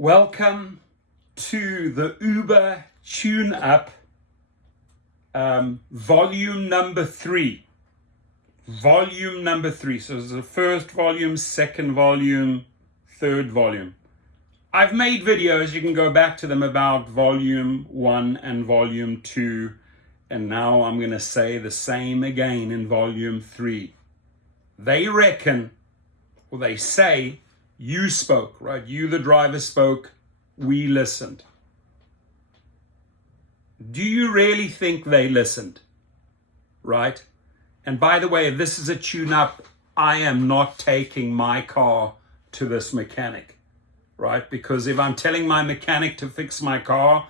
Welcome to the Uber Tune-Up volume number 3. Volume number 3. So this is the first volume, second volume, third volume. I've made videos, you can go back to them, about volume 1 and volume 2. And now I'm going to say the same again in volume 3. They reckon, or they say, you spoke, right? You, the driver, spoke. We listened. Do you really think they listened? Right? And by the way, if this is a tune-up, I am not taking my car to this mechanic, right? Because if I'm telling my mechanic to fix my car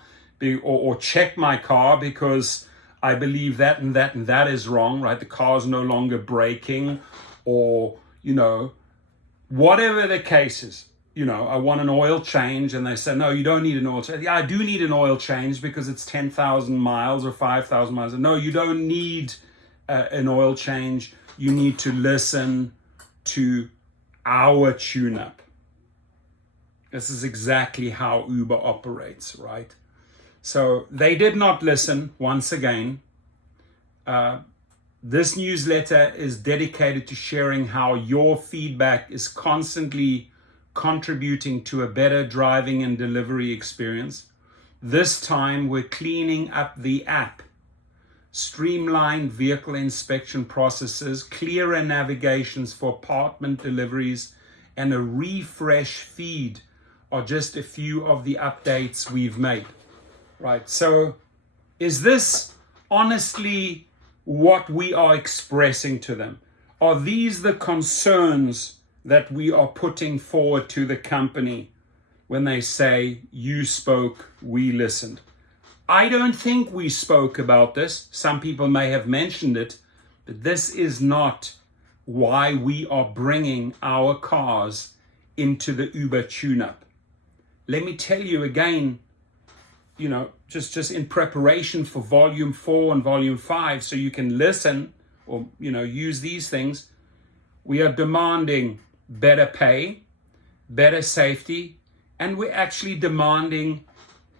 or check my car because I believe that and that and that is wrong, right? The car is no longer braking, or, whatever the case is, I want an oil change, and they say, no, you don't need an oil change. Yeah, I do need an oil change because it's 10,000 miles or 5,000 miles. No, you don't need an oil change. You need to listen to our tune-up. This is exactly how Uber operates, right? So they did not listen, once again. This newsletter is dedicated to sharing how your feedback is constantly contributing to a better driving and delivery experience. This time we're cleaning up the app, streamlined vehicle inspection processes, clearer navigations for apartment deliveries, and a refresh feed are just a few of the updates we've made. Right, so is this honestly what we are expressing to them? Are these the concerns that we are putting forward to the company when they say, you spoke, we listened? I don't think we spoke about this. Some people may have mentioned it, but this is not why we are bringing our cars into the Uber tune-up. Let me tell you again, just in preparation for volume 4 and volume 5, so you can listen or, use these things, we are demanding better pay, better safety, and we're actually demanding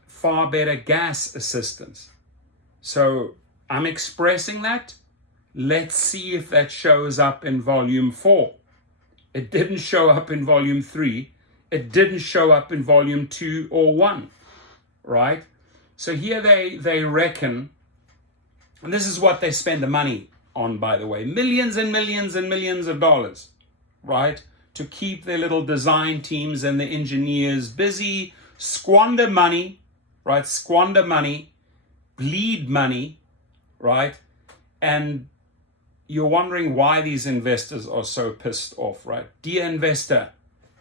far better gas assistance. So I'm expressing that. Let's see if that shows up in volume 4. It didn't show up in volume 3. It didn't show up in volume 2 or 1, right? So here they reckon, and this is what they spend the money on, by the way, millions and millions and millions of dollars, right? To keep their little design teams and the engineers busy, squander money, right? Squander money, bleed money, right? And you're wondering why these investors are so pissed off, right? Dear investor,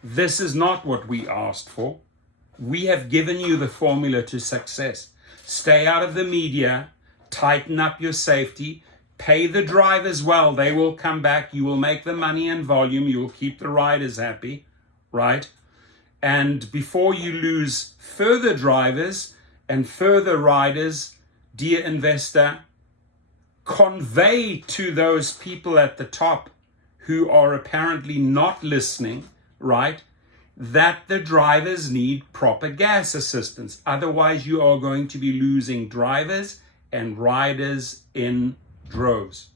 this is not what we asked for. We have given you the formula to success. Stay out of the media, tighten up your safety, pay the drivers well. They will come back. You will make the money and volume. You will keep the riders happy, right? And before you lose further drivers and further riders, dear investor, convey to those people at the top who are apparently not listening, right, that the drivers need proper gas assistance. Otherwise, you are going to be losing drivers and riders in droves.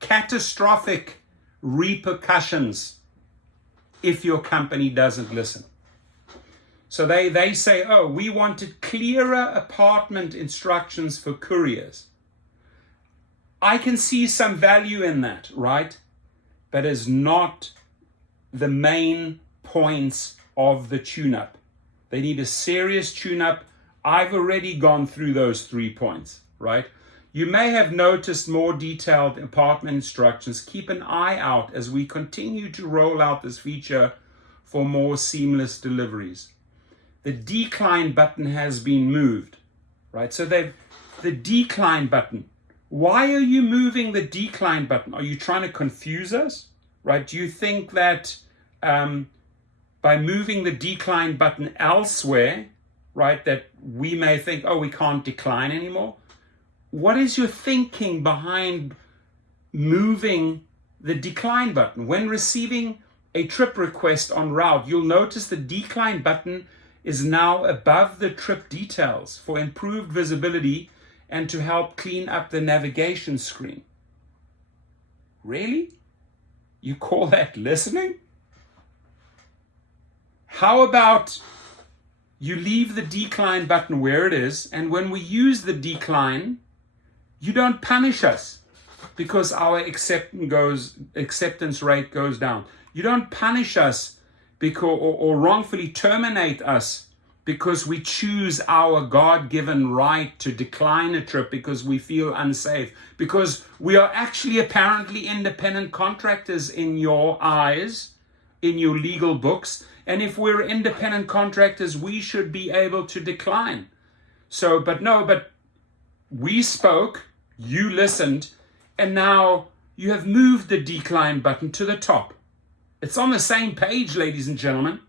Catastrophic repercussions if your company doesn't listen. So they say, oh, we wanted clearer apartment instructions for couriers. I can see some value in that, right? But it's not the main points of the tune-up. They need a serious tune-up. I've already gone through those 3 points, right? You may have noticed more detailed apartment instructions. Keep an eye out as we continue to roll out this feature for more seamless deliveries. The decline button has been moved, right? So the decline button. Why are you moving the decline button? Are you trying to confuse us, right? Do you think that by moving the decline button elsewhere, right, that we may think, oh, we can't decline anymore? What is your thinking behind moving the decline button? When receiving a trip request en route, you'll notice the decline button is now above the trip details for improved visibility and to help clean up the navigation screen. Really? You call that listening? How about you leave the decline button where it is, and when we use the decline, you don't punish us because our acceptance rate goes down. You don't punish us because, or wrongfully terminate us because we choose our God-given right to decline a trip because we feel unsafe, because we are actually apparently independent contractors in your eyes, in your legal books. And if we're independent contractors, we should be able to decline. So, but we spoke, you listened, and now you have moved the decline button to the top. It's on the same page, ladies and gentlemen.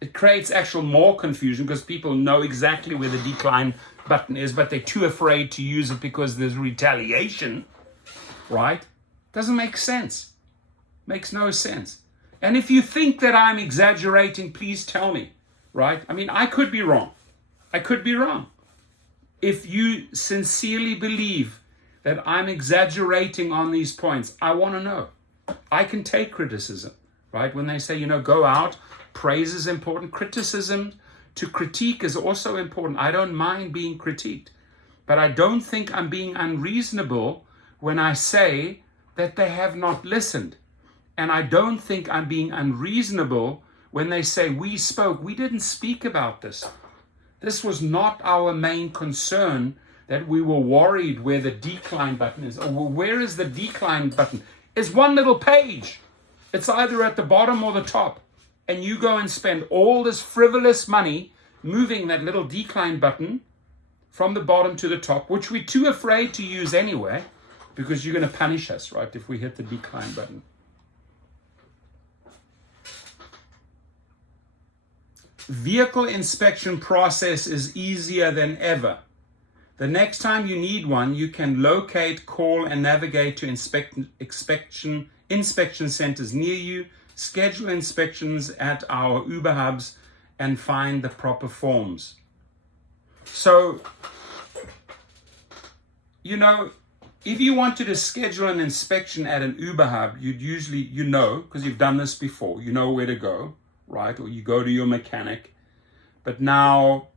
It creates actual more confusion because people know exactly where the decline button is, but they're too afraid to use it because there's retaliation, right? Doesn't make sense. Makes no sense. And if you think that I'm exaggerating, please tell me, right? I mean, I could be wrong. I could be wrong. If you sincerely believe that I'm exaggerating on these points, I want to know. I can take criticism, right? When they say, go out, praise is important. Criticism to critique is also important. I don't mind being critiqued, but I don't think I'm being unreasonable when I say that they have not listened. And I don't think I'm being unreasonable when they say we spoke. We didn't speak about this. This was not our main concern, that we were worried where the decline button is. Or where is the decline button? It's one little page. It's either at the bottom or the top. And you go and spend all this frivolous money moving that little decline button from the bottom to the top, which we're too afraid to use anyway, because you're going to punish us, right, if we hit the decline button. Vehicle inspection process is easier than ever. The next time you need one, you can locate, call, and navigate to inspection centers near you, schedule inspections at our Uber hubs, and find the proper forms. So, if you wanted to schedule an inspection at an Uber hub, you'd usually, because you've done this before, you know where to go, right? Or you go to your mechanic. But now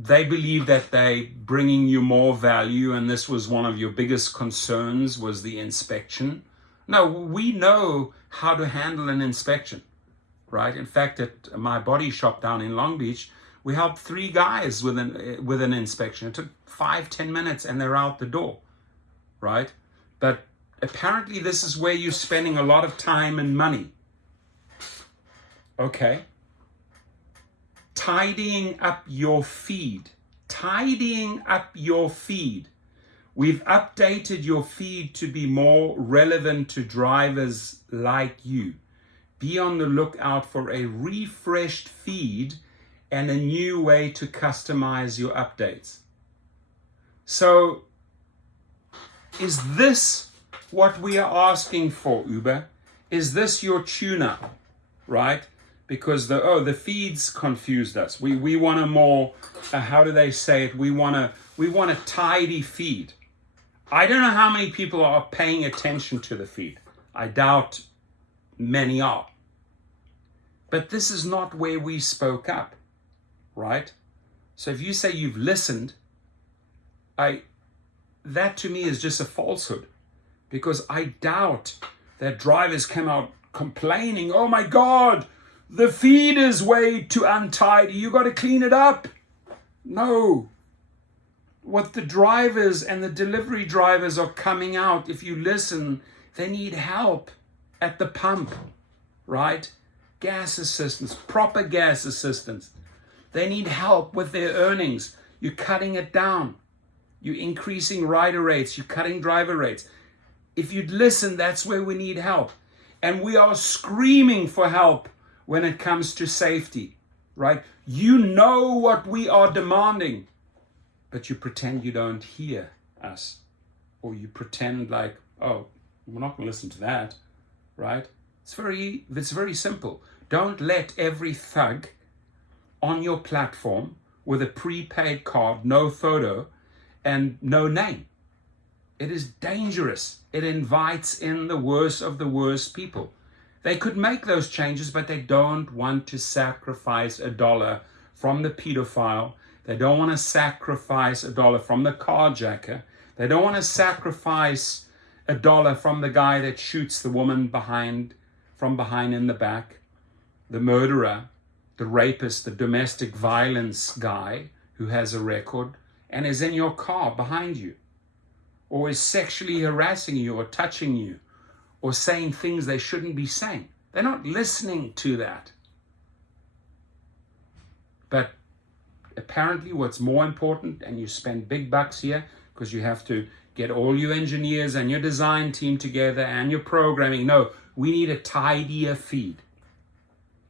they believe that they're bringing you more value, and this was one of your biggest concerns, was the inspection. No, we know how to handle an inspection, right? In fact, at my body shop down in Long Beach, we helped 3 guys with an inspection. It took 5-10 minutes and they're out the door, right? But apparently this is where you're spending a lot of time and money. Okay. Tidying up your feed. Tidying up your feed. We've updated your feed to be more relevant to drivers like you. Be on the lookout for a refreshed feed and a new way to customize your updates. So, is this what we are asking for, Uber? Is this your tune-up, right? Because the feeds confused us. We want a more, how do they say it? We want a tidy feed. I don't know how many people are paying attention to the feed. I doubt many are. But this is not where we spoke up, right? So if you say you've listened, that to me is just a falsehood, because I doubt that drivers come out complaining, oh my God, the feed is way too untidy, you got to clean it up. No. What the drivers and the delivery drivers are coming out, if you listen, they need help at the pump, right? Gas assistance, proper gas assistance. They need help with their earnings. You're cutting it down. You're increasing rider rates. You're cutting driver rates. If you'd listen, that's where we need help. And we are screaming for help when it comes to safety, right? You know what we are demanding, but you pretend you don't hear us. Or you pretend like, oh, we're not going to listen to that. right? It's very simple. Don't let every thug on your platform with a prepaid card, no photo, and no name. It is dangerous. It invites in the worst of the worst people. They could make those changes, but they don't want to sacrifice $1 from the pedophile. They don't want to sacrifice $1 from the carjacker. They don't want to sacrifice $1 from the guy that shoots the woman from behind in the back, the murderer, the rapist, the domestic violence guy who has a record and is in your car behind you, or is sexually harassing you or touching you or saying things they shouldn't be saying. They're not listening to that. But apparently what's more important, and you spend big bucks here because you have to get all your engineers and your design team together and your programming. No, we need a tidier feed.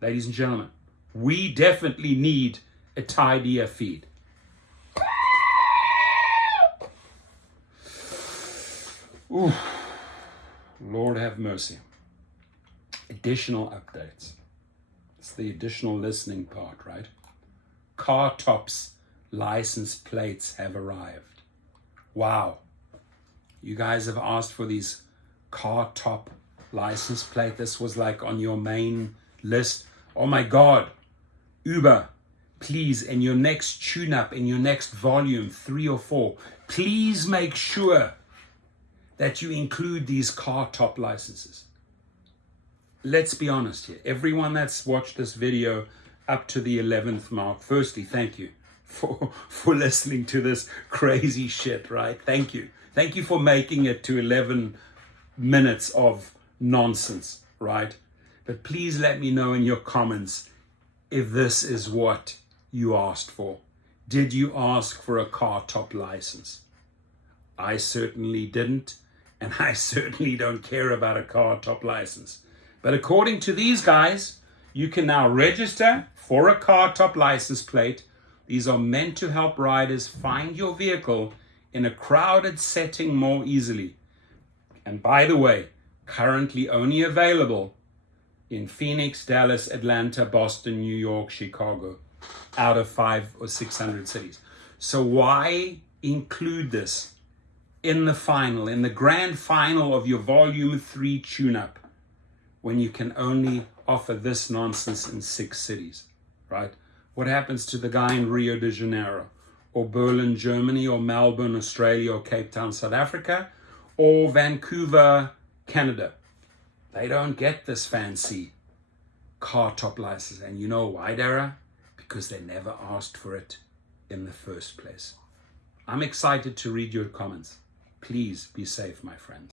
Ladies and gentlemen, we definitely need a tidier feed. Ooh, Lord have mercy. Additional updates. It's the additional listening part, right? Car tops license plates have arrived. Wow. You guys have asked for these car top license plate. This was like on your main list. Oh my God. Uber, please, in your next tune-up, in your next volume, 3 or 4, please make sure that you include these car top licenses. Let's be honest here. Everyone that's watched this video up to the 11th mark, firstly, thank you for listening to this crazy shit, right? Thank you. Thank you for making it to 11 minutes of nonsense, right? But please let me know in your comments if this is what you asked for. Did you ask for a car top license? I certainly didn't, and I certainly don't care about a car top license. But according to these guys, you can now register for a car top license plate. These are meant to help riders find your vehicle in a crowded setting more easily. And by the way, currently only available in Phoenix, Dallas, Atlanta, Boston, New York, Chicago, out of 500 or 600 cities. So why include this in the grand final of your volume 3 tune-up when you can only offer this nonsense in 6 cities, right? What happens to the guy in Rio de Janeiro, or Berlin, Germany, or Melbourne, Australia, or Cape Town, South Africa, or Vancouver, Canada? They don't get this fancy car top license. And you know why, Dara? Because they never asked for it in the first place. I'm excited to read your comments. Please be safe, my friends.